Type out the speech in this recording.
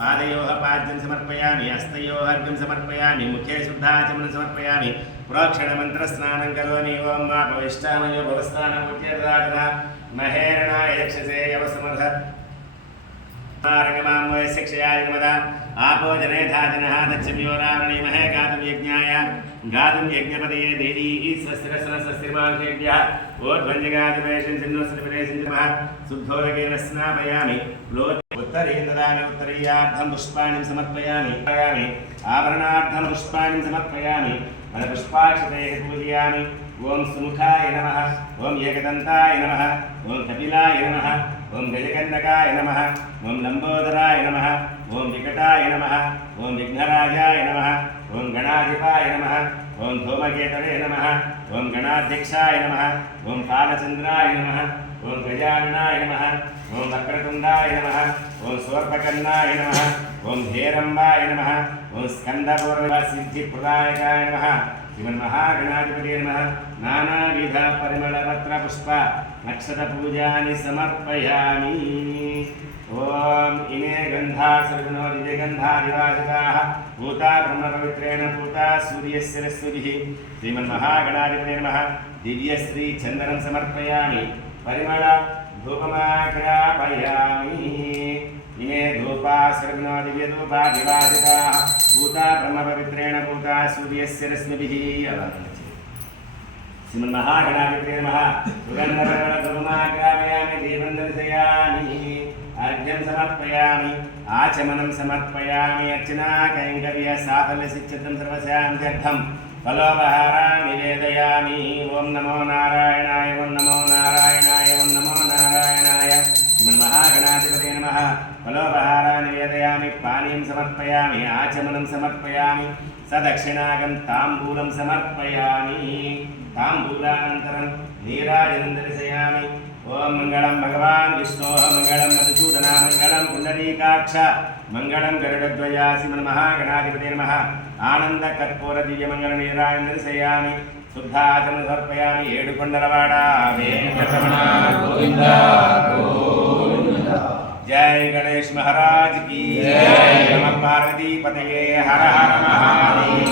पादयोः पाद्यं समर्पयामि, हस्तयोः अर्घ्यं समर्पयामि, मुखे शुद्धाचमनं समर्पयामि, प्रोक्षणमन्त्रस्नानं करोमि। ओं मापविष्टामयो भवस्नानमुच्यर्दाजना महेरणाय यक्षसे यवसमर्थ रङ्गमां वयस्यक्षयाय नमः। आपो जनेधाजनः दक्षम्यो रावणीमहे गातुं यज्ञाय गातुं यज्ञपदये देवी स्वस्तिरस्वस्तिर्मांसेभ्यः ओध्वञ्जगादिवेशं चिन्नस्तिर्विरेशं शुद्धोदकेन स्नापयामि। उत्तरीन्द्राणि उत्तरीयार्थं पुष्पाणि समर्पयामि। आभरणार्थं पुष्पाणि समर्पयामि। पुष्पाक्षतैः पूजयामि। ओं सुमुखाय नमः, ओं एकदन्ताय नमः, ओं कपिलाय नमः, ओं गजकन्नकाय नमः, ओं लंबोदराय नमः, ओं विकटाय नमः, ओं विघ्नराजाय नमः, ओं गणाधिपाय नमः, ओं धूमकेतवे नमः, ओं गणाध्यक्षाय नमः, ओं कालचन्द्राय नमः, ओं गजाननाय नमः, ओं वक्रतुण्डाय नमः, ओं शूर्पकर्णाय नमः, ओं हेरम्बाय नमः, ओं स्कन्दपूर्वसिद्धिप्रदायकाय नमः। श्रीमन्महागणाधिपते नमः। नानाविध परिमलपत्र पुष्प नक्षत्रपूजानि समर्पयामि। ओम इमे गन्धा सर्वनो दिव्यगन्धादिवासिताः भूता ब्रह्मपवित्रेण पूता सूर्यस्य रश्मिभिः। श्रीमन्महागणाधिपते नमः। दिव्यश्री चन्दनं समर्पयामि। परिमल धूपमाग्रापयामि। इमे धूपा सर्वनो दिव्यधूपादिवासिताः भूता ब्रह्मपवित्रेण पूता सूर्यस्य रश्मिभिः। श्रीमन्महागणाधिपते नमः। सुगन्धपर्वतधूपमाग्रापयामि दीपं दर्शयामि। अर्घ्यं समर्पयामि। आचमनं समर्पयामि। अर्चना कैङ्कर्य साफल्यसिद्ध्यर्थं सर्वस्यान्त्यर्थं फलोपहाराणि निवेदयामि। ओं नमो नारायणाय, ओं नमो नारायणाय, ओं नमो नारायणाय। श्रीमन्महागणाधिपते नमः। फलोपहाराणि निवेदयामि। पानीयं समर्पयामि। आचमनं समर्पयामि। सदक्षिणागं ताम्बूलं समर्पयामि। ताम्बूलानन्तरं नीराजनं दर्शयामि। ओम मंगलम भगवान विष्णोः मंगलम मधुसूदना मंगलम पुंडरीकाक्ष मंगलम गरुडध्वजा। श्रीमन्महागणाधिपते नमः। आनंद कर्पूर दिव्य मंगल नीराजनं दर्शयामि। शुद्धाचमनं समर्पयामि। ఏడుకొండలవాడ వెంకటరమణ గోవింద గోవింద। जय गणेश महाराज की जय। नमः पार्वती पतये हर हर महादेव।